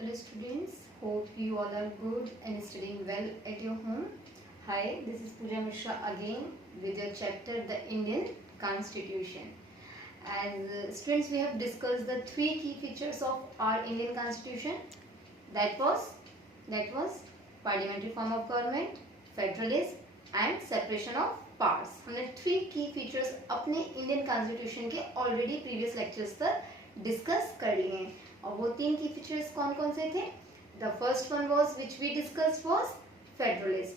Hello students, hope you all are good and studying well at your home. Hi, this is Pooja Mishra again with your chapter The Indian Constitution. As students, we have discussed the three key features of our Indian Constitution. That was parliamentary form of government, federalism and separation of powers. हमने three key features अपने Indian Constitution के already previous lectures पर discuss कर लिए हैं और वो तीन की फीचर्स कौन कौन से थे. The first one was which we discussed was federalism.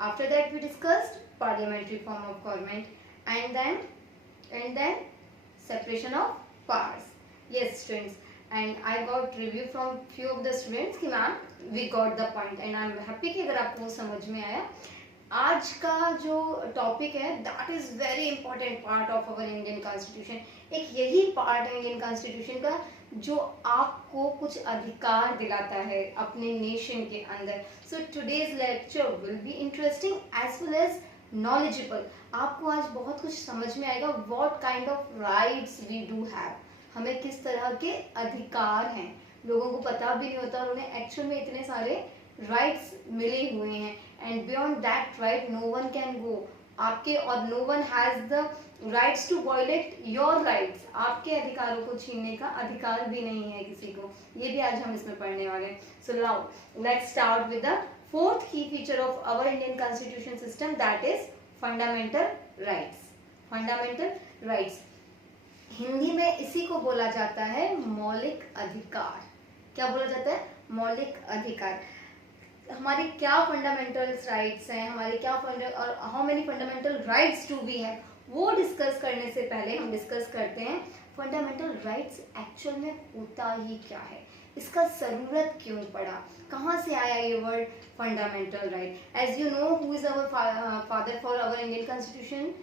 After that we discussed parliamentary form of government and then separation of powers. Yes students, and I got review from few of the students कि ma'am we got the point and I am happy कि अगर आपको समझ में आया. आज का जो टॉपिक है that is very important part of our Indian constitution. एक यही पार्ट है इंडियन कॉन्स्टिट्यूशन का जो आपको कुछ अधिकार दिलाता है अपने नेशन के अंदर. So today's lecture will be interesting as well as knowledgeable. आपको आज बहुत कुछ समझ में आएगा what kind of rights we do have. हमें किस तरह के अधिकार हैं. लोगों को पता भी नहीं होता और उन्हें एक्चुअल में इतने सारे राइट्स मिले हुए हैं and beyond that right no one can go. आपके और no one has the rights to violate your rights. आपके अधिकारों को छीनने का अधिकार भी नहीं है किसी को. ये भी आज हम इसमें पढ़ने वाले हैं. So now let's start with the fourth key feature of our Indian constitution system that is fundamental rights. Fundamental rights Hindi में इसी को बोला जाता है मौलिक अधिकार. क्या बोला जाता है? मौलिक अधिकार. हमारे क्या फंडामेंटल राइट्स हैं, हमारे क्या और how many fundamental rights do we have, वो डिस्कस करने से पहले हम डिस्कस करते हैं फंडामेंटल राइट्स एक्चुअल में होता ही क्या है, इसका जरूरत क्यों पड़ा, कहाँ से आया ये word fundamental right. As you know who is our father for our Indian constitution?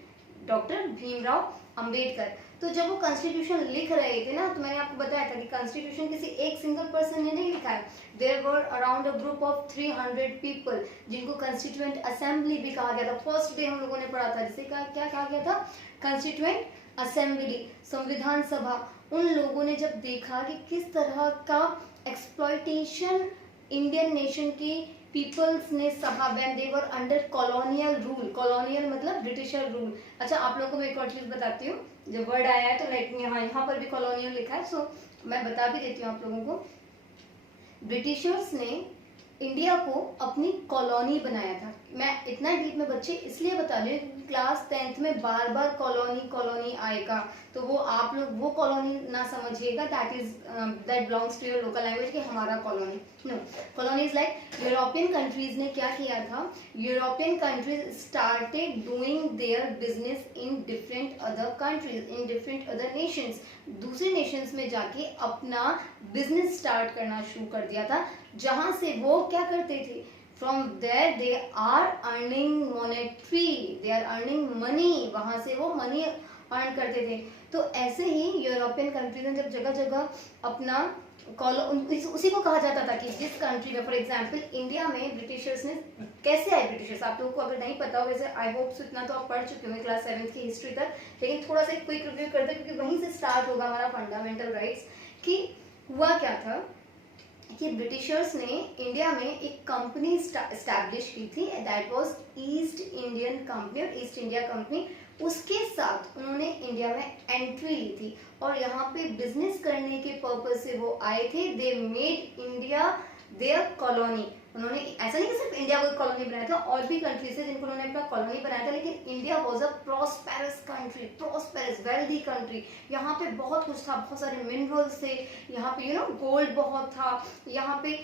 Doctor Bhimrao Ambedkar. तो जब वो कॉन्स्टिट्यूशन लिख रहे थे ना, तो मैंने आपको बताया था कि कॉन्स्टिट्यूशन किसी एक सिंगल पर्सन ने नहीं लिखा है. There were around a group of 300 people जिनको कॉन्स्टिट्यूएंट असेंबली भी कहा गया था. फर्स्ट डे हम लोगों ने पढ़ा था जिसे क्या कहा गया था? कॉन्स्टिट्यूएंट असेंबली, संविधान सभा. उन लोगों ने जब देखा कि किस तरह का एक्सप्लॉयटेशन इंडियन नेशन की पीपल्स ने सहा when they were under colonial rule. Colonial मतलब ब्रिटिशर रूल. अच्छा, आप लोगों को मैं एक और चीज बताती हूँ. जब वर्ड आया है तो लाइक यहाँ पर भी कॉलोनियल लिखा है, सो मैं बता भी देती हूँ आप लोगों को. ब्रिटिशर्स ने इंडिया को अपनी कॉलोनी बनाया था. मैं इतना डीप में बच्चे इसलिए बता रही हूँ क्योंकि क्लास 10th में बार बार कॉलोनी आएगा, तो वो आप लोग वो कॉलोनी ना समझिएगा that belongs to your local language कि हमारा colony. No, colony is like European countries ने क्या किया था. European countries started doing their business in different other countries, in different other nations. दूसरे नेशंस में जाके अपना बिजनेस स्टार्ट करना शुरू कर दिया था, जहां से वो क्या करते थे. From there they are earning monetary, they are earning money. वहां से वो मनी अर्न करते थे. तो ऐसे ही यूरोपियन कंट्रीज ने जब जगह जगह अपना उसी को कहा जाता था कि जिस कंट्री में, फॉर एग्जांपल इंडिया में ब्रिटिशर्स ने कैसे आए. ब्रिटिशर्स आप लोगों को अगर नहीं पता हो, वैसे आई होप इतना तो आप पढ़ चुके होंगे क्लास 7th की हिस्ट्री तक, लेकिन थोड़ा सा क्विक रिव्यू करते हैं क्योंकि वहीं से स्टार्ट होगा हमारा फंडामेंटल राइट्स. कि हुआ क्या था कि ब्रिटिशर्स ने इंडिया में एक कंपनी स्टैब्लिश की थी, that was east Indian company. और ईस्ट इंडिया कंपनी उसके साथ उन्होंने इंडिया में एंट्री ली थी और यहाँ पे बिजनेस करने के पर्पज से वो आए थे. They made India their colony. उन्होंने ऐसा नहीं कि सिर्फ इंडिया को कॉलोनी बनाया था, और भी कंट्रीज थे जिनको उन्होंने अपना कॉलोनी बनाया था, लेकिन India was a prosperous country, prosperous wealthy country. यहाँ पे बहुत कुछ था, बहुत सारे मिनरल्स थे यहाँ पे, गोल्ड बहुत था यहाँ पे.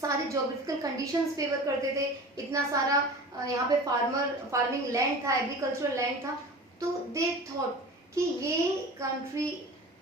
सारे ज्योग्राफिकल कंडीशंस फेवर करते थे. इतना सारा यहाँ पे फार्मिंग लैंड था, एग्रीकल्चरल लैंड था. तो दे थॉट कि ये कंट्री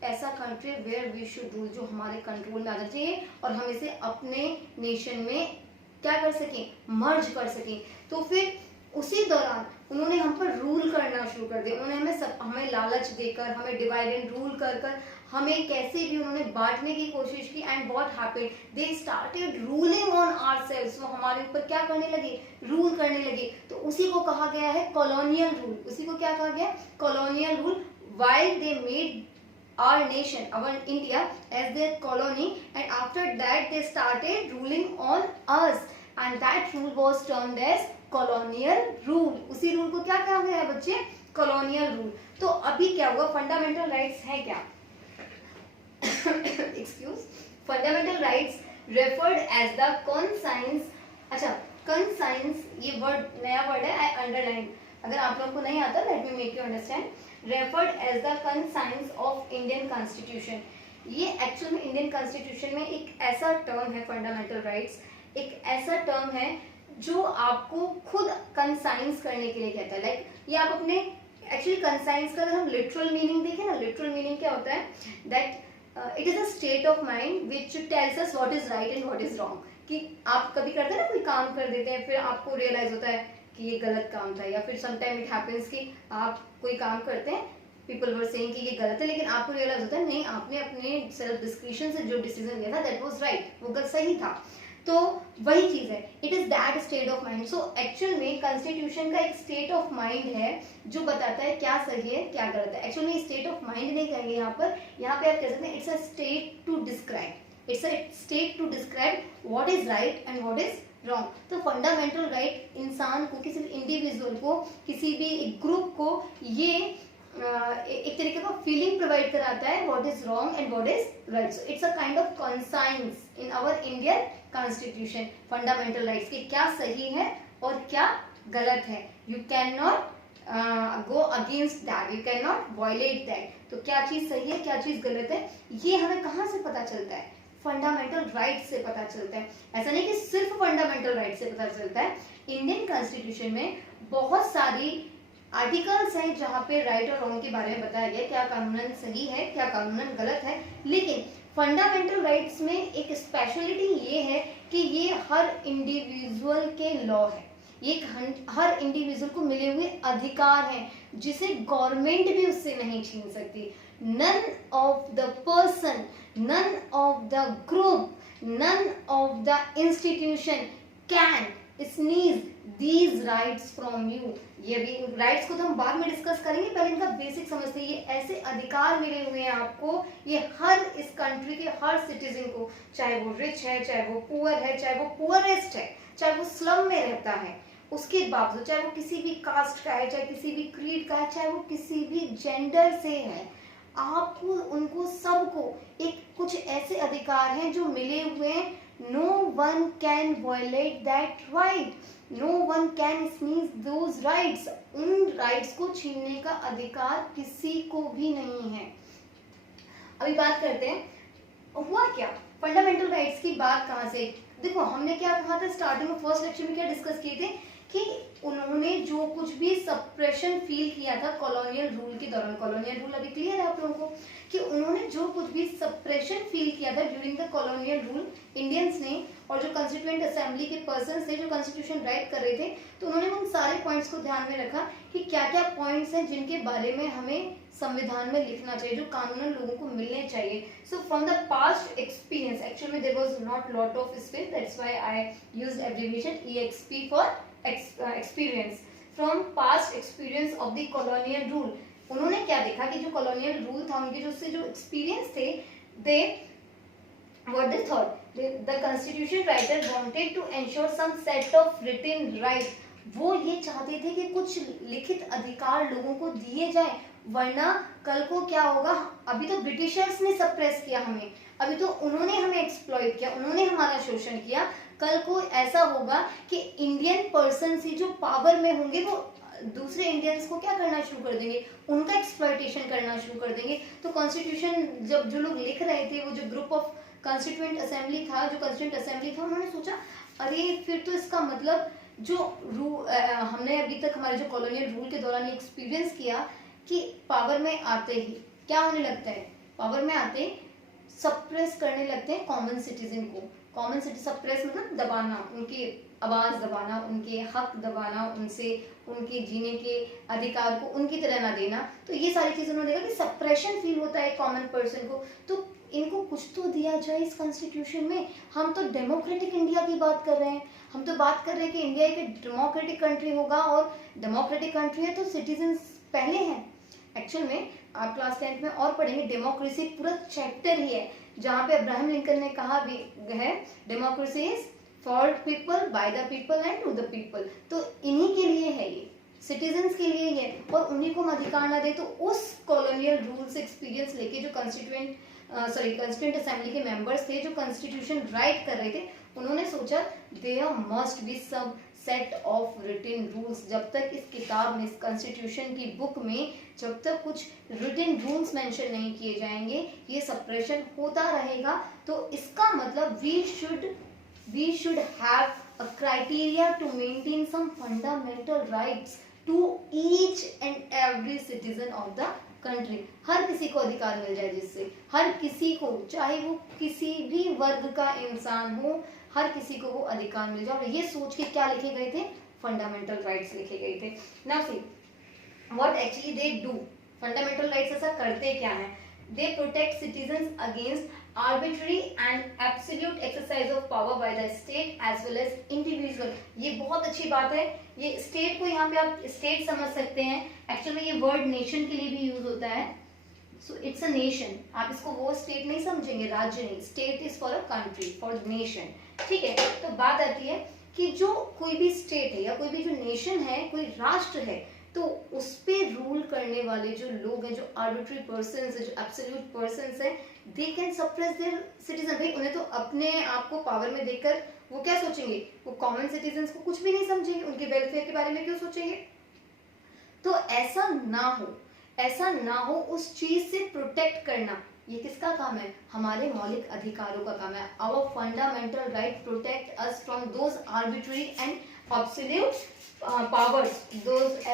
ऐसा country where we should rule, जो हमारे कंट्रोल में आना चाहिए और हम इसे अपने नेशन में क्या कर सकें, मर्ज कर सकें. तो फिर उसी दौरान उन्होंने हम पर रूल करना शुरू कर दिया. उन्होंने हमें लालच देकर, हमें डिवाइड एंड रूल कर हमें कैसे भी उन्होंने बांटने की कोशिश की. And what happened, they started ruling on ourselves. वो हमारे ऊपर क्या करने लगे, रूल करने लगे. तो उसी को कहा गया है कॉलोनियल रूल. उसी को क्या कहा गया, colonial rule. While they made our nation, our India as their colony, and after that they started ruling on us, and that rule was termed as colonial rule. उसी रूल को क्या कहा गया है बच्चे? colonial rule. तो अभी क्या हुआ? फंडामेंटल राइट्स है क्या? Excuse, fundamental rights referred as the conscience. अच्छा, कंसाइंस ये वर्ड नया वर्ड है, आई अंडरलाइन. अगर आप लोगों को नहीं आता, let me make you understand. Referred as the conscience of Indian constitution. ये एक्चुअल में इंडियन कॉन्स्टिट्यूशन में एक ऐसा टर्म है, फंडामेंटल राइट्स एक ऐसा टर्म है जो आपको खुद कंसाइंस करने के लिए कहता है. लाइक ये आप अपने एक्चुअली कंसाइंस का अगर हम लिटरल मीनिंग देखें ना, लिटरल मीनिंग क्या होता है? That it is a state of mind which tells us what is right and what is wrong. कि आप कभी करते हैं ना, कोई काम कर देते हैं, फिर आपको रियलाइज होता है कि ये गलत काम था, या फिर समटाइम इट हैपेंस कि आप कोई काम करते हैं, पीपल वर सेइंग कि ये गलत है, लेकिन आपको रियलाइज होता है नहीं, आपने अपने सेल्फ डिस्क्रिप्शन से जो डिसीजन लिया था दैट वाज राइट, वो गलत सही था. तो वही चीज है, it is that state of mind. So actual में कॉन्स्टिट्यूशन का एक स्टेट ऑफ माइंड है जो बताता है क्या सही है क्या गलत है. एक्चुअल में स्टेट ऑफ माइंड नहीं कहेंगे यहाँ पे आप कह सकते हैं it's a state to describe, it's a state to describe what is right and what is wrong. तो फंडामेंटल राइट इंसान को, किसी भी इंडिविजुअल को, किसी भी एक ग्रुप को ये एक तरीके का फीलिंग प्रोवाइड कराता है what is wrong and what is right. So it's a kind of conscience in our Indian constitution. Fundamental rights के क्या सही है और क्या गलत है. You can not go against that, you can not violate that. तो क्या चीज सही है क्या चीज गलत है, ये हमें कहाँ से पता चलता है? फंडामेंटल राइट्स से पता चलता है. ऐसा नहीं कि सिर्फ फंडामेंटल राइट्स से पता चलता है. इंडियन कॉन्स्टिट्यूशन में बहुत सारी आर्टिकल्स हैं जहाँ पे राइट और रॉन्ग के बारे में बताया गया, क्या कानूनन सही है क्या कानूनन गलत है. लेकिन फंडामेंटल राइट्स में एक स्पेशलिटी ये है कि ये हर इंडिविजुअल के लॉ है, ये हर इंडिविजुअल को मिले हुए अधिकार हैं जिसे गवर्नमेंट भी उससे नहीं छीन सकती. None of the person, none of the group, none of the institution can sneeze these rights from you. ये भी राइट्स को तो हम बाद में डिस्कस करेंगे, पहले इनका बेसिक समझते हैं. ये ऐसे अधिकार मिले हुए हैं आपको, ये हर इस कंट्री के हर सिटीजन को, चाहे वो रिच है, चाहे वो पुअर है, चाहे वो पुअरेस्ट है, चाहे वो स्लम में रहता है, उसके बावजूद चाहे वो किसी भी कास्ट का है, चाहे किसी भी क्रीड का है, चाहे वो किसी भी जेंडर से है, आपको उनको सबको एक कुछ ऐसे अधिकार हैं जो मिले हुए हैं. No one can violate that right, no one can स्नीज दोज राइट्स. उन राइट्स को छीनने का अधिकार किसी को भी नहीं है. अभी बात करते हैं हुआ क्या, फंडामेंटल राइट्स की बात कहाँ से. देखो हमने क्या कहा था स्टार्टिंग में, फर्स्ट लेक्चर में क्या डिस्कस किए थे कि उन्होंने जो कुछ भी सप्रेशन फील किया था कॉलोनियल रूल के दौरान, कॉलोनियल रूल अभी क्लियर है आप लोगों को, कि उन्होंने जो कुछ भी सप्रेशन फील किया था during the colonial rule Indians ने, और जो कॉन्स्टिट्यूएंट असेंबली के पर्सन थे जो कॉन्स्टिट्यूशन राइट कर रहे थे, तो उन्होंने उन सारे पॉइंट्स को ध्यान में रखा कि क्या क्या पॉइंट्स हैं जिनके बारे में हमें संविधान में लिखना चाहिए, जो कानूनन लोगों को मिलने चाहिए. So from the past experience, actually में there was not lot of space, that's why I used abbreviation EXP for experience. From past experience of the colonial rule, उन्होंने क्या देखा कि जो कॉलोनियल रूल था उनके जो उससे जो एक्सपीरियंस थे, दे what they thought, the constitution writer wanted to ensure some set of written rights. वो ये चाहते थे कि कुछ लिखित अधिकार लोगों को दिए जाए, वरना कल को क्या होगा. अभी तो ब्रिटिशर्स ने सप्रेस किया हमें, अभी तो उन्होंने हमें एक्सप्लॉइट किया, उन्होंने हमारा शोषण किया. कल को ऐसा होगा कि इंडियन पर्सन से जो पावर में होंगे वो दूसरे इंडियंस को क्या करना शुरू कर देंगे, उनका एक्सप्लॉइटेशन करना शुरू कर देंगे. तो कॉन्स्टिट्यूशन जब जो लोग लिख रहे थे, वो जो ग्रुप ऑफ कॉन्स्टिट्यूएंट असेंबली था, जो कॉन्स्टिट्यूएंट असेंबली था, उन्होंने सोचा अरे फिर तो इसका मतलब जो हमने अभी तक हमारे जो कॉलोनियल रूल के दौरान एक्सपीरियंस किया कि पावर में आते ही क्या होने लगता है, पावर में आते ही सप्रेस करने लगते हैं कॉमन सिटीजन को. कॉमन सिटीजन सप्रेस मतलब दबाना, उनकी आवाज दबाना, उनके हक दबाना, उनसे उनके जीने के अधिकार को उनकी तरह ना देना. तो ये सारी चीजें उन्होंने देखा कि सप्रेशन फील होता है कॉमन पर्सन को, तो इनको कुछ तो दिया जाए इस कॉन्स्टिट्यूशन में. हम तो डेमोक्रेटिक इंडिया की बात कर रहे हैं, हम तो बात कर रहे हैं कि इंडिया एक डेमोक्रेटिक कंट्री होगा, और डेमोक्रेटिक कंट्री है तो सिटीजन पहले हैं. एक्चुअल में आप क्लास 10th में और पढ़ेंगे, डेमोक्रेसी पूरा चैप्टर ही है जहाँ पे अब्राहम लिंकन ने कहा भी है democracy is for people, by the people and to the people. तो इन्हीं के लिए है ये, सिटीजन्स के लिए ही है, और उन्हीं को हम अधिकार ना दे तो उस कॉलोनियल रूल से एक्सपीरियंस लेके जो कॉन्स्टिट्यूंट असेंबली के मेंबर्स थे जो कॉन्स्टिट्यूशन राइट कर रहे थे, उन्होंने सोचा there must be some set of written rules. जब तक इस किताब में, इस कॉन्स्टिट्यूशन की बुक में जब तक कुछ रिटन रूल्स मेंशन नहीं किए जाएंगे, ये सप्रेशन होता रहेगा। तो इसका मतलब we should have a criteria to maintain some fundamental rights to each and every citizen of the country. हर किसी को अधिकार मिल जाए, जिससे हर किसी को, चाहे वो किसी भी वर्ग का इंसान हो, हर किसी को वो अधिकार मिल जाए। और ये सोच के क्या लिखे गए थे, फंडामेंटल राइट्स लिखे गए थे। Now see what actually they do, fundamental rights ऐसा करते क्या है, they protect citizens against arbitrary and absolute exercise of power by the state as well as individual. ये बहुत अच्छी बात है, ये स्टेट को यहाँ पे आप स्टेट समझ सकते हैं, एक्चुअल में ये वर्ड नेशन के लिए भी यूज होता है। सो इट्स अ नेशन, आप इसको वो स्टेट नहीं समझेंगे, राज्य नहीं, state is for a country, for nation, ठीक है। तो बात आती है कि जो कोई भी स्टेट है या कोई भी जो नेशन है, कोई राष्ट्र है, तो उस पे रूल करने वाले जो लोग हैं, जो आर्बिट्री पर्सन्स है, जो एब्सोल्यूट पर्सन्स हैं, they can suppress their citizen. भाई उन्हें तो अपने आप को पावर में देखकर वो क्या सोचेंगे, वो कॉमन सिटीजन्स को कुछ भी नहीं समझेंगे, उनके वेलफेयर के बारे में क्यों सोचेंगे। तो ऐसा ना हो, उस चीज से प्रोटेक्ट करना ये किसका काम है, हमारे मौलिक अधिकारों का काम है। Our fundamental right protect us from those arbitrary and absolute powers, those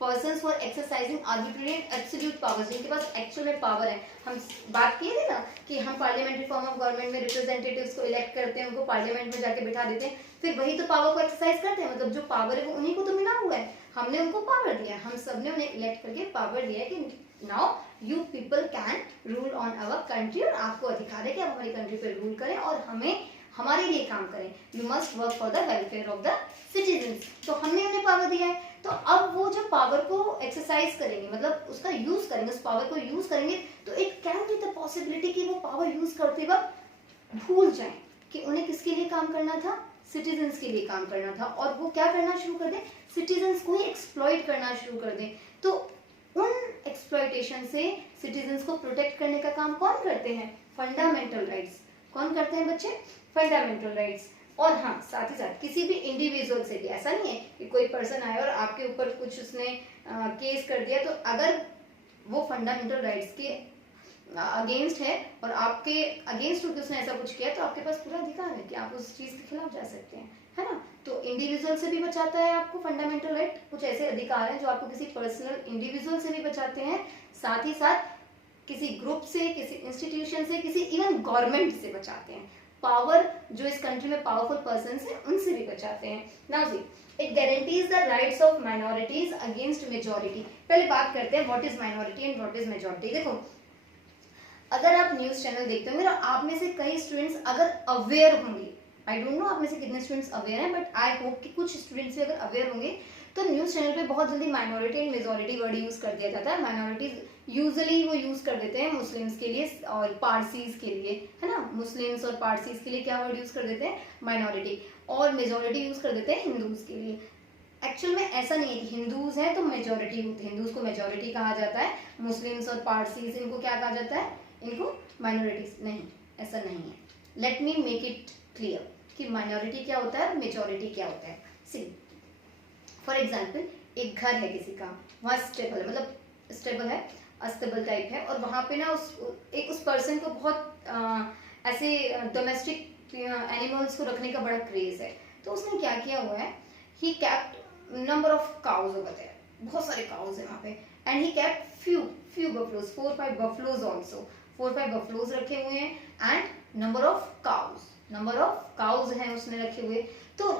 persons for exercising arbitrary and absolute powers, जिनके पास एक्चुअल में पावर है। हम बात किए थे ना कि हम पार्लियामेंट्री फॉर्म ऑफ गवर्नमेंट में रिप्रेजेंटेटिव्स को इलेक्ट करते हैं, उनको पार्लियामेंट में जाके बिठा देते हैं, फिर वही तो पावर को एक्सरसाइज करते हैं, मतलब जो पावर है वो उन्हीं को तो मिला हुआ है, हमने उनको पावर दिया, हम सबने उन्हें इलेक्ट करके पावर दिया है कि now you people can rule on our country, और आपको अधिकार है कि आप हमारी कंट्री पे रूल करें और हमें हमारे लिए काम करें। You must work for the welfare of the citizens. तो हमने उन्हें पावर दिया है, तो अब वो जो पावर को एक्सरसाइज करेंगे, मतलब उसका यूज करेंगे, उस पावर को यूज करेंगे, तो it can be the possibility कि वो पावर यूज करते वक्त भूल जाएं कि उन्हें किसके लिए काम करना था, सिटीजन्स के लिए काम करना था, और वो क्या करना शुरू कर दें, सिटीजन्स को ही एक्सप्लॉइट करना शुरू कर दें। तो उन एक्सप्लॉइटेशन से सिटीजन्स को प्रोटेक्ट करने का काम कौन करते हैं, फंडामेंटल राइट्स। कौन करते हैं बच्चे, फंडामेंटल राइट्स। और हाँ, साथ ही साथ किसी भी इंडिविजुअल से भी, ऐसा नहीं है कि कोई पर्सन आया और आपके ऊपर कुछ उसने केस कर दिया, तो अगर वो फंडामेंटल राइट्स के अगेंस्ट है और आपके अगेंस्ट होकर उसने ऐसा कुछ किया, तो आपके पास पूरा अधिकार है कि आप उस चीज के खिलाफ जा सकते हैं, है ना। तो इंडिविजुअल से भी बचाता है आपको फंडामेंटल राइट, कुछ ऐसे अधिकार हैं जो आपको किसी पर्सनल इंडिविजुअल से भी बचाते हैं, साथ ही साथ किसी ग्रुप से, किसी इंस्टीट्यूशन से, किसी इवन गवर्नमेंट से बचाते हैं। पावर जो इस कंट्री में पावरफुल पर्सन है उनसे भी बचाते हैं। Now see it guarantees the rights of minorities against majority. पहले बात करते हैं what is minority and what is majority. देखो, अगर आप न्यूज चैनल देखते होंगे, आप में से कई स्टूडेंट्स अगर अवेयर होंगे, आई डोंट नो आप में से कितने स्टूडेंट्स अवेयर हैं, बट आई होप कि कुछ स्टूडेंट्स भी अगर अवेयर होंगे, तो न्यूज चैनल पे बहुत जल्दी minority and majority word use कर दिया जाता है। माइनॉरिटीज यूजुअली वो यूज कर देते हैं मुस्लिम्स के लिए और पारसीज के लिए, है ना। मुस्लिम्स और पारसीज के लिए क्या वर्ड यूज कर देते हैं, माइनॉरिटी, और मेजॉरिटी यूज कर देते हैं हिंदूज के लिए। एक्चुअल में ऐसा नहीं है कि हिंदूज हैं तो मेजॉरिटी होते हैं, हिंदूज को मेजॉरिटी कहा जाता है, मुस्लिम्स और पारसीज इनको क्या कहा जाता है, इनको माइनॉरिटीज। नहीं, ऐसा नहीं है। Late me make it clear कि माइनॉरिटी क्या होता है, मेजॉरिटी क्या होता है। सी फॉर एग्जाम्पल, एक घर है किसी का, वहाँ स्टेबल है, मतलब स्टेबल है, अस्टेबल टाइप है, और वहाँ पे ना उस पर्सन को बहुत ऐसे डोमेस्टिक एनिमल्स को रखने का बड़ा क्रेज है। तो उसने क्या किया हुआ है, he kept number of cows over there, बहुत सारे काउज है वहाँ पे, and he kept few buffaloes, 4-5 buffaloes also, 4-5 buffaloes रखे हुए हैं, एंड नंबर ऑफ काउज हैं उसने रखे हुए। तो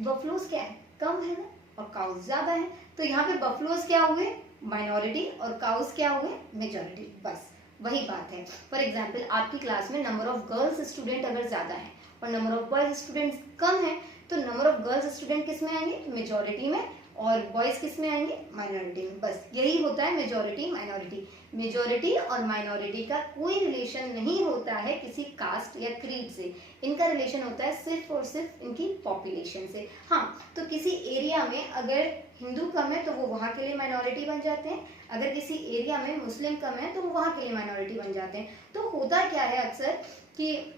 बफलोज क्या है, कम है ना, और काउज ज्यादा है, तो यहाँ पे बफलोज क्या हुए, माइनॉरिटी, और काउज क्या हुए, मेजॉरिटी। बस वही बात है। फॉर एग्जाम्पल, आपकी क्लास में नंबर ऑफ गर्ल्स स्टूडेंट अगर ज्यादा है और नंबर ऑफ बॉयज स्टूडेंट्स कम है, तो नंबर ऑफ गर्ल्स स्टूडेंट किस में आएंगे, मेजॉरिटी में, और बॉयज किस में आएंगे, माइनॉरिटी में। बस यही होता है मेजॉरिटी माइनॉरिटी। मेजॉरिटी और माइनॉरिटी का कोई रिलेशन नहीं होता है किसी कास्ट या क्रीड से, इनका रिलेशन होता है सिर्फ और सिर्फ इनकी पॉपुलेशन से। हाँ, तो किसी एरिया में अगर हिंदू कम है तो वो वहाँ के लिए माइनॉरिटी बन जाते हैं, अगर किसी एरिया में मुस्लिम कम है तो वो वहाँ के लिए माइनॉरिटी बन जाते हैं। तो होता क्या है अक्सर कि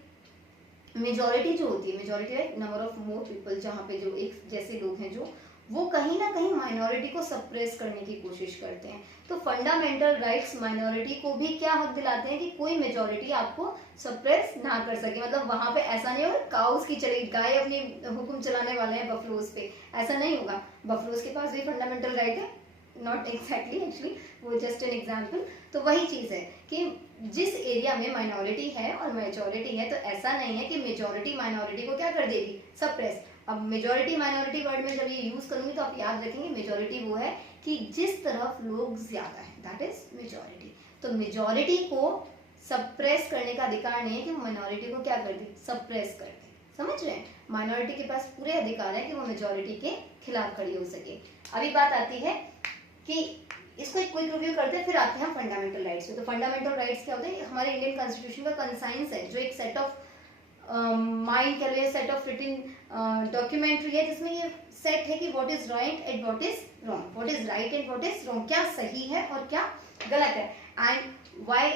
मेजॉरिटी जो होती है, मेजॉरिटी है नंबर ऑफ मोर पीपल, जहाँ पे जो एक जैसे लोग हैं जो वो कहीं ना कहीं माइनॉरिटी को सप्रेस करने की कोशिश करते हैं। तो फंडामेंटल राइट्स माइनॉरिटी को भी क्या हक दिलाते हैं कि कोई मेजॉरिटी आपको सप्रेस ना कर सके। मतलब वहां पे ऐसा नहीं होगा काउस की चलेगी, गाय अपनी हुक्म चलाने वाले हैं बफलोज पे, ऐसा नहीं होगा। बफलोज के पास भी फंडामेंटल राइट है, नॉट एग्जैक्टली, एक्चुअली वो जस्ट एन एग्जाम्पल। तो वही चीज है कि जिस एरिया में माइनॉरिटी है और मेजॉरिटी है, तो ऐसा नहीं है कि मेजॉरिटी माइनॉरिटी को क्या कर देगी, सप्रेस। अब मेजॉरिटी माइनॉरिटी वर्ड में जब ये यूज करूंगी तो आप याद रखेंगे मेजॉरिटी वो है कि जिस तरफ लोग ज्यादा है, दैट इज मेजॉरिटी। तो मेजॉरिटी को सप्रेस करने का अधिकार नहीं है कि वो माइनॉरिटी को क्या कर दे, सप्रेस कर दे। समझ रहे हैं, माइनॉरिटी के पास पूरे अधिकार है कि वो मेजॉरिटी के खिलाफ खड़ी हो सके। अभी बात आती है कि इसको एक क्विक रिव्यू करते हैं, फिर आते हैं फंडामेंटल राइट्स पे। तो फंडामेंटल राइट्स क्या होते हैं, हमारे इंडियन कॉन्स्टिट्यूशन का कंसाइंस है, जो एक सेट ऑफ माइंड कह लो, सेट ऑफ रिटन डॉक्यूमेंट्री है, जिसमें ये सेट है कि what is right and what is wrong, what is right and what is wrong, क्या सही है और क्या गलत है, and why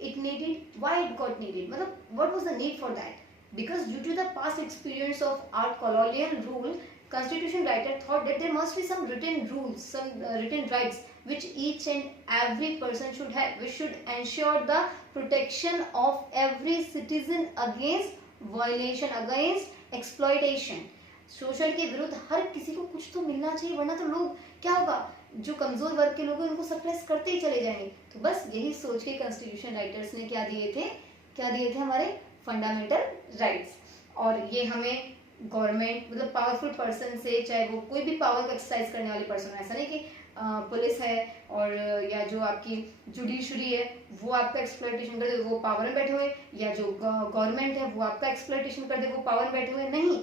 it needed, why it got needed, मतलब what was the need for that. Because due to the past experience of our colonial rule, constitution writer thought that there must be some written rules, some written rights which each and every person should have, which should ensure the protection of every citizen against violation, against exploitation. Social के विरुद्ध हर किसी को कुछ तो मिलना चाहिए, वरना तो लोग क्या होगा, जो कमजोर वर्ग के लोग हैं उनको सप्रेस करते ही चले जाएंगे। तो बस यही सोच के कॉन्स्टिट्यूशन राइटर्स ने क्या दिए थे, क्या दिए थे हमारे फंडामेंटल राइट्स। और ये हमें गवर्नमेंट, मतलब पावरफुल पर्सन से, चाहे वो कोई भी पावर को एक्सरसाइज करने वाले पर्सन, ऐसा नहीं कि पुलिस है और या जो आपकी जुडिशरी है वो आपका एक्सप्लॉइटेशन कर दे, वो पावर में बैठे हुए, या जो गवर्नमेंट है वो आपका एक्सप्लॉइटेशन कर दे, वो पावर में बैठे हुए नहीं।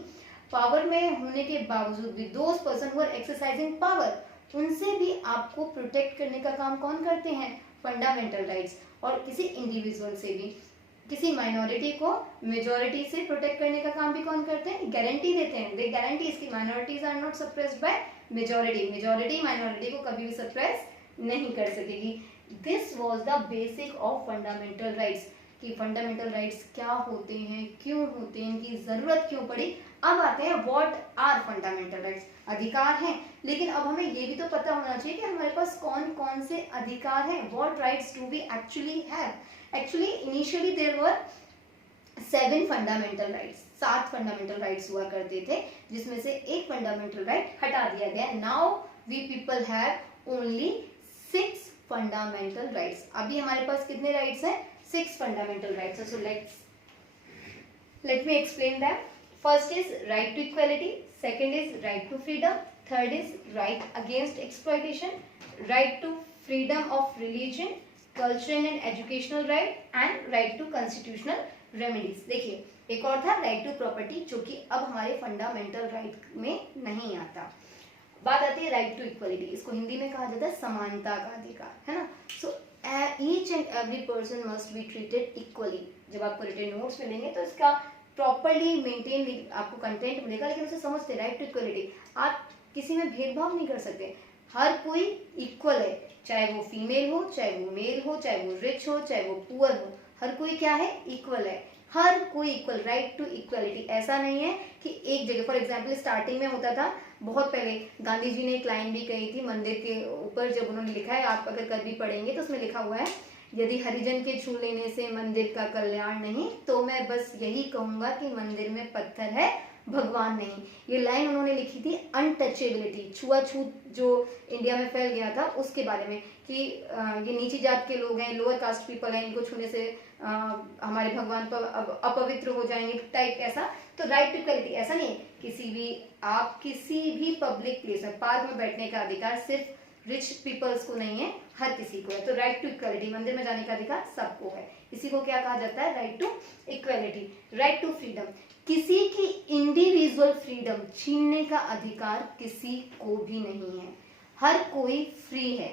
पावर में होने के बावजूद भी those person who are exercising power, उनसे भी आपको प्रोटेक्ट करने का काम कौन करते हैं, फंडामेंटल राइट्स। और किसी इंडिविजुअल से भी, किसी माइनॉरिटी को मेजॉरिटी से प्रोटेक्ट करने का काम भी कौन करते हैं, गारंटी देते हैं। दे गारंटी इसकी minorities are not suppressed by majority, majority minority को कभी भी सप्रेस नहीं कर सकेगी। This was the basic of fundamental rights, कि फंडामेंटल राइट्स क्या होते हैं, क्यों होते हैं, इनकी जरूरत क्यों पड़ी। अब आते हैं व्हाट आर फंडामेंटल राइट्स। अधिकार हैं, लेकिन अब हमें ये भी तो पता होना चाहिए कि हमारे पास कौन कौन से अधिकार हैं, what rights do we actually have. Actually, initially there were 7 fundamental rights, 7 fundamental rights हुआ करते थे, जिसमें से एक fundamental right हटा दिया गया। Now we people have only 6 fundamental rights. अभी हमारे पास कितने rights हैं, 6 fundamental rights. So let me explain them. First is right to equality, second is right to freedom, third is right against exploitation, right to freedom of religion, cultural and educational right and right to constitutional remedies. देखिए एक और था right to property, जो कि अब हमारे fundamental right में नहीं आता। बात आती है राइट टू इक्वलिटी, इसको हिंदी में कहा जाता है समानता का अधिकार, है ना। So each and every person must be treated equally. जब आपको रिटन नोट्स मिलेंगे तो इसका प्रॉपरली मेंटेन आपको कंटेंट मिलेगा, लेकिन उसे समझते राइट टू इक्वलिटी, आप किसी में भेदभाव नहीं कर सकते, हर कोई इक्वल है, चाहे वो फीमेल हो, चाहे वो मेल हो, चाहे वो रिच हो, चाहे वो पुअर हो, हर कोई क्या है, इक्वल है, हर कोई इक्वल। राइट टू इक्वलिटी, ऐसा नहीं है कि एक जगह, फॉर एग्जांपल स्टार्टिंग में होता था, बहुत पहले गांधी जी ने एक लाइन भी कही थी मंदिर के ऊपर, जब उन्होंने लिखा है, आप अगर कभी पढ़ेंगे तो उसमें लिखा हुआ है, यदि हरिजन के छू लेने से मंदिर का कल्याण नहीं, तो मैं बस यही कहूंगा कि मंदिर में पत्थर है, भगवान नहीं। ये लाइन उन्होंने लिखी थी अनटचेबिलिटी, छुआछूत जो इंडिया में फैल गया था उसके बारे में, कि ये नीची जात के लोग हैं, लोअर कास्ट पीपल हैं, इनको छूने से हमारे भगवान पर अपवित्र हो जाएंगे टाइप ऐसा। तो राइट टू इक्वलिटी ऐसा नहीं है, किसी भी आप किसी भी पब्लिक प्लेस में, पार्क में बैठने का अधिकार सिर्फ रिच पीपल्स को नहीं है, हर किसी को है। तो राइट टू इक्वालिटी, मंदिर में जाने का अधिकार सबको है, इसी को क्या कहा जाता है, right to equality. Right to freedom, किसी की इंडिविजुअल फ्रीडम छीनने का अधिकार किसी को भी नहीं है, हर कोई फ्री है।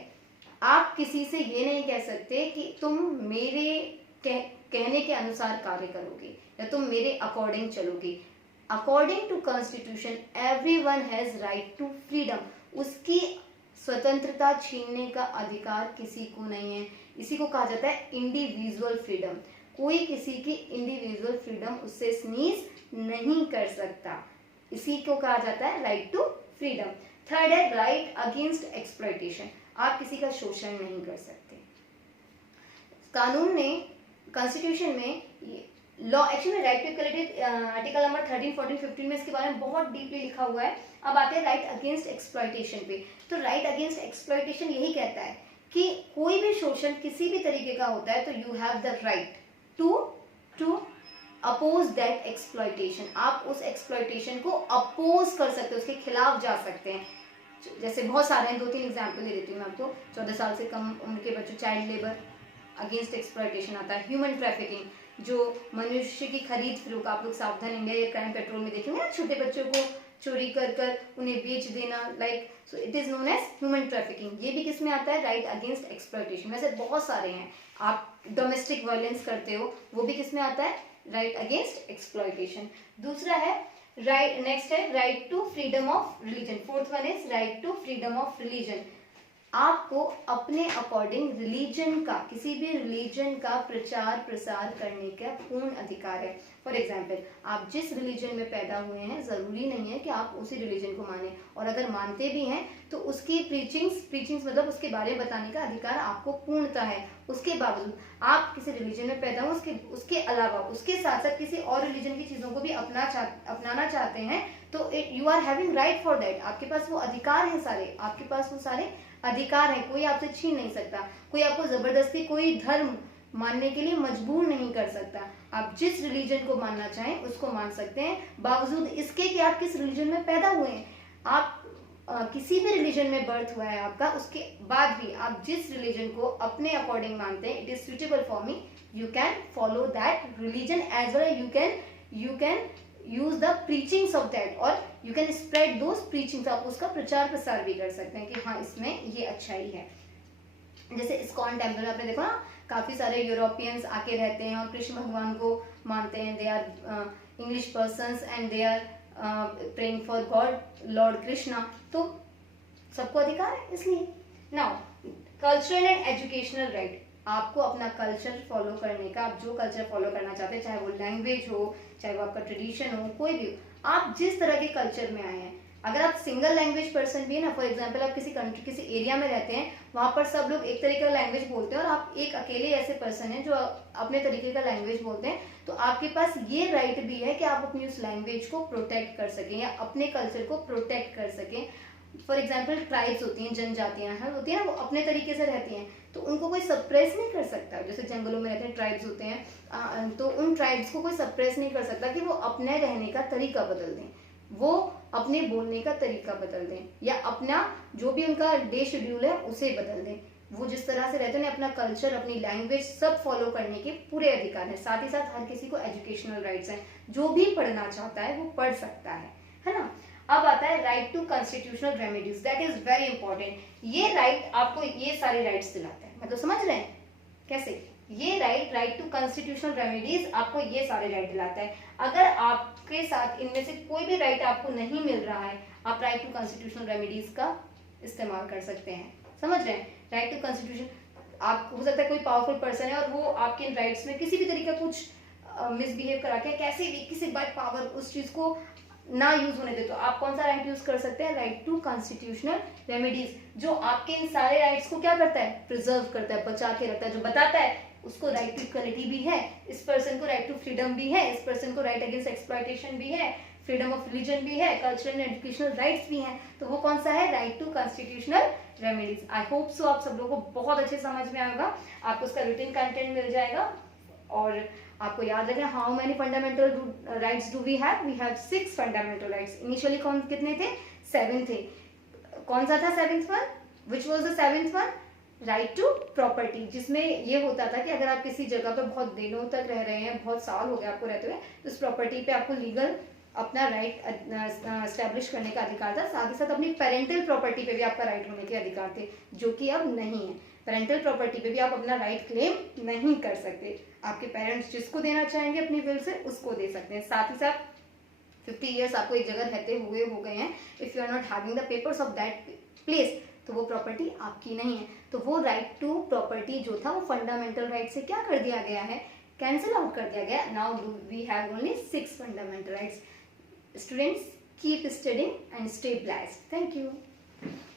आप किसी से ये नहीं कह सकते कि तुम मेरे कहने के अनुसार कार्य करोगे या तुम मेरे अकॉर्डिंग चलोगे। According to constitution everyone has right to freedom, उसकी स्वतंत्रता छीनने का अधिकार किसी को नहीं है, इसी को कहा जाता है इंडिविजुअल फ्रीडम। कोई किसी की इंडिविजुअल फ्रीडम उससे स्नीज नहीं कर सकता, इसी को कहा जाता है राइट टू फ्रीडम। थर्ड है राइट अगेंस्ट एक्सप्लॉयटेशन, आप किसी का शोषण नहीं कर सकते। कानून ने, कॉन्स्टिट्यूशन में law, actually right to equality article number 13, 14, 15 में इसके बारे में बहुत डीपली लिखा हुआ है। अब आते हैं राइट अगेंस्ट एक्सप्लॉयटेशन पे। तो राइट अगेंस्ट एक्सप्लॉयटेशन यही कहता है कि कोई भी शोषण किसी भी तरीके का होता है तो you have the right to oppose that exploitation, आप उस एक्सप्लॉयटेशन को अपोज कर सकते हो, उसके खिलाफ जा सकते हैं। जैसे बहुत सारे हैं, 2-3 एग्जाम्पल दे देती हूँ मैं आपको। 14 साल से कम उम्र के बच्चों, चाइल्ड लेबर अगेंस्ट एक्सप्लॉयटेशन आता है। ह्यूमन ट्रैफिकिंग, जो मनुष्य की खरीद फरोख्त, आप लोग सावधान इंडिया या क्राइम पेट्रोल में देखेंगे ना, छोटे बच्चों को चोरी कर कर उन्हें बेच देना, like so it is known as human trafficking. ये भी किस में आता है, राइट अगेंस्ट एक्सप्लॉयटेशन। वैसे बहुत सारे हैं, आप डोमेस्टिक वायलेंस करते हो, वो भी किस में आता है, राइट अगेंस्ट एक्सप्लॉयटेशन। दूसरा है राइट, नेक्स्ट है right to freedom of religion. Fourth one is right to freedom of religion, आपको अपने अकॉर्डिंग रिलीजन का, किसी भी रिलीजन का प्रचार प्रसार करने का पूर्ण अधिकार है। फॉर एग्जाम्पल, आप जिस रिलीजन में पैदा हुए हैं जरूरी नहीं है कि आप उसी रिलीजन को माने, और अगर मानते भी हैं तो उसकी प्रीचिंग्स मतलब उसके बारे में बताने का अधिकार आपको पूर्णता है। उसके बावजूद आप किसी रिलीजन में पैदा हो, उसके अलावा उसके साथ साथ किसी और रिलीजन की चीजों को भी अपनाना चाहते हैं तो you are having right for that, आपके पास वो अधिकार है सारे, आपके पास वो सारे अधिकार है, कोई आपसे छीन नहीं सकता, कोई आपको जबरदस्ती कोई धर्म मानने के लिए मजबूर नहीं कर सकता। आप जिस रिलीजन को मानना चाहें उसको मान सकते हैं, बावजूद इसके कि आप किस रिलीजन में पैदा हुए हैं। आप किसी भी रिलीजन में बर्थ हुआ है आपका, उसके बाद भी आप जिस रिलीजन को अपने अकॉर्डिंग मानते हैं, it is suitable for me, you can follow that religion as well, you can use the preachings of that, और you can spread those preachings, आप उसका प्रचार प्रसार भी कर सकते हैं कि हाँ इसमें ये अच्छाई है। जैसे इस्कॉन टेम्पल आपने देखो ना, काफी सारे यूरोपियंस आके रहते हैं और कृष्ण भगवान को मानते हैं, they are English persons and they are praying for God Lord Krishna, तो सबको अधिकार है इसलिए। Now cultural and educational right, आपको अपना कल्चर फॉलो करने का, आप जो कल्चर फॉलो करना चाहते हैं, चाहे वो लैंग्वेज हो, चाहे वो आपका ट्रेडिशन हो, कोई भी हो, आप जिस तरह के कल्चर में आए हैं, अगर आप सिंगल लैंग्वेज पर्सन भी है ना, फॉर एग्जांपल आप किसी कंट्री, किसी एरिया में रहते हैं, वहां पर सब लोग एक तरीके का लैंग्वेज बोलते हैं और आप एक अकेले ऐसे पर्सन हैं जो अपने तरीके का लैंग्वेज बोलते हैं, तो आपके पास ये राइट भी है कि आप अपनी उस लैंग्वेज को प्रोटेक्ट कर सकें या अपने कल्चर को प्रोटेक्ट कर सकें। फॉर एग्जाम्पल ट्राइब्स होती हैं, जनजातियां होती हैं ना, वो अपने तरीके से रहती हैं, तो उनको कोई सप्रेस नहीं कर सकता। जैसे जंगलों में रहते हैं ट्राइब्स होते हैं, तो उन ट्राइब्स को कोई सप्रेस नहीं कर सकता कि वो अपने रहने का तरीका बदल दें, वो अपने बोलने का तरीका बदल दें, या अपना जो भी उनका डे शेड्यूल है उसे बदल दें। वो जिस तरह से रहते हैं, अपना कल्चर, अपनी लैंग्वेज सब फॉलो करने के पूरे अधिकार हैं। साथ ही साथ हर किसी को एजुकेशनल राइट्स हैं, जो भी पढ़ना चाहता है वो पढ़ सकता है ना। अब आता है right to constitutional remedies, that is very important. ये राइट आपको ये सारे राइट्स दिलाता है, मतलब समझ रहे हैं कैसे, ये राइट टू कॉन्स्टिट्यूशनल रेमेडीज आपको ये सारे राइट दिलाता है। अगर आपके साथ इनमें से कोई भी राइट आपको नहीं मिल रहा है, आप राइट टू कॉन्स्टिट्यूशनल रेमेडीज का इस्तेमाल कर सकते हैं। समझ रहे हैं, राइट टू कॉन्स्टिट्यूशन, आप हो सकता है कोई पावरफुल पर्सन है और वो आपके इन राइट्स में किसी भी तरीके का कुछ मिसबिहेव करा के, कैसे भी किसी बाय पावर उस चीज को ना यूज होने दे, तो आप कौन सा राइट यूज कर सकते हैं, राइट टू कॉन्स्टिट्यूशनल रेमेडीज, जो आपके इन सारे राइट्स को क्या करता है, प्रिजर्व करता है, बचा के रखता है, जो बताता है उसको राइट टू इक्वलिटी भी है, इस पर्सन को राइट टू फ्रीडम भी है, इस पर्सन को राइट अगेंस्ट एक्सप्लॉयटेशन भी है, फ्रीडम ऑफ रिलीजन भी है, कल्चरल एंड एजुकेशनल राइट्स भी हैं, तो वो कौन सा है, right to constitutional remedies. I hope so आप सब लोगों को बहुत अच्छे समझ में आएगा, आपको उसका रिटन कंटेंट मिल जाएगा। और आपको याद रखना, how many fundamental rights do we have 6 fundamental rights. Initially कौन कितने थे, 7 थे। कौन सा था 7th one, which was the seventh one? Right to property, जिसमें ये होता था कि अगर आप किसी जगह पर बहुत दिनों तक रह रहे हैं, बहुत साल हो गए आपको रहते हुए, तो उस प्रॉपर्टी पे आपको लीगल अपना राइट एस्टेब्लिश करने का अधिकार था। साथ ही साथ अपनी पेरेंटल प्रॉपर्टी पे भी आपका राइट होने के अधिकार थे, जो कि अब नहीं है। पेरेंटल प्रॉपर्टी पे भी आप अपना राइट क्लेम नहीं कर सकते। आपके पेरेंट्स जिसको देना चाहेंगे अपनी विल से उसको दे सकते हैं। साथ ही साथ 50 ईयर्स आपको एक जगह रहते हुए हो गए हैं, if you are not having the papers of that place, तो वो प्रॉपर्टी आपकी नहीं है। तो वो राइट टू प्रॉपर्टी जो था वो फंडामेंटल राइट से क्या कर दिया गया है? कैंसिल आउट कर दिया गया। Now we have only 6 fundamental rights. Students, keep studying and stay blessed. Thank you.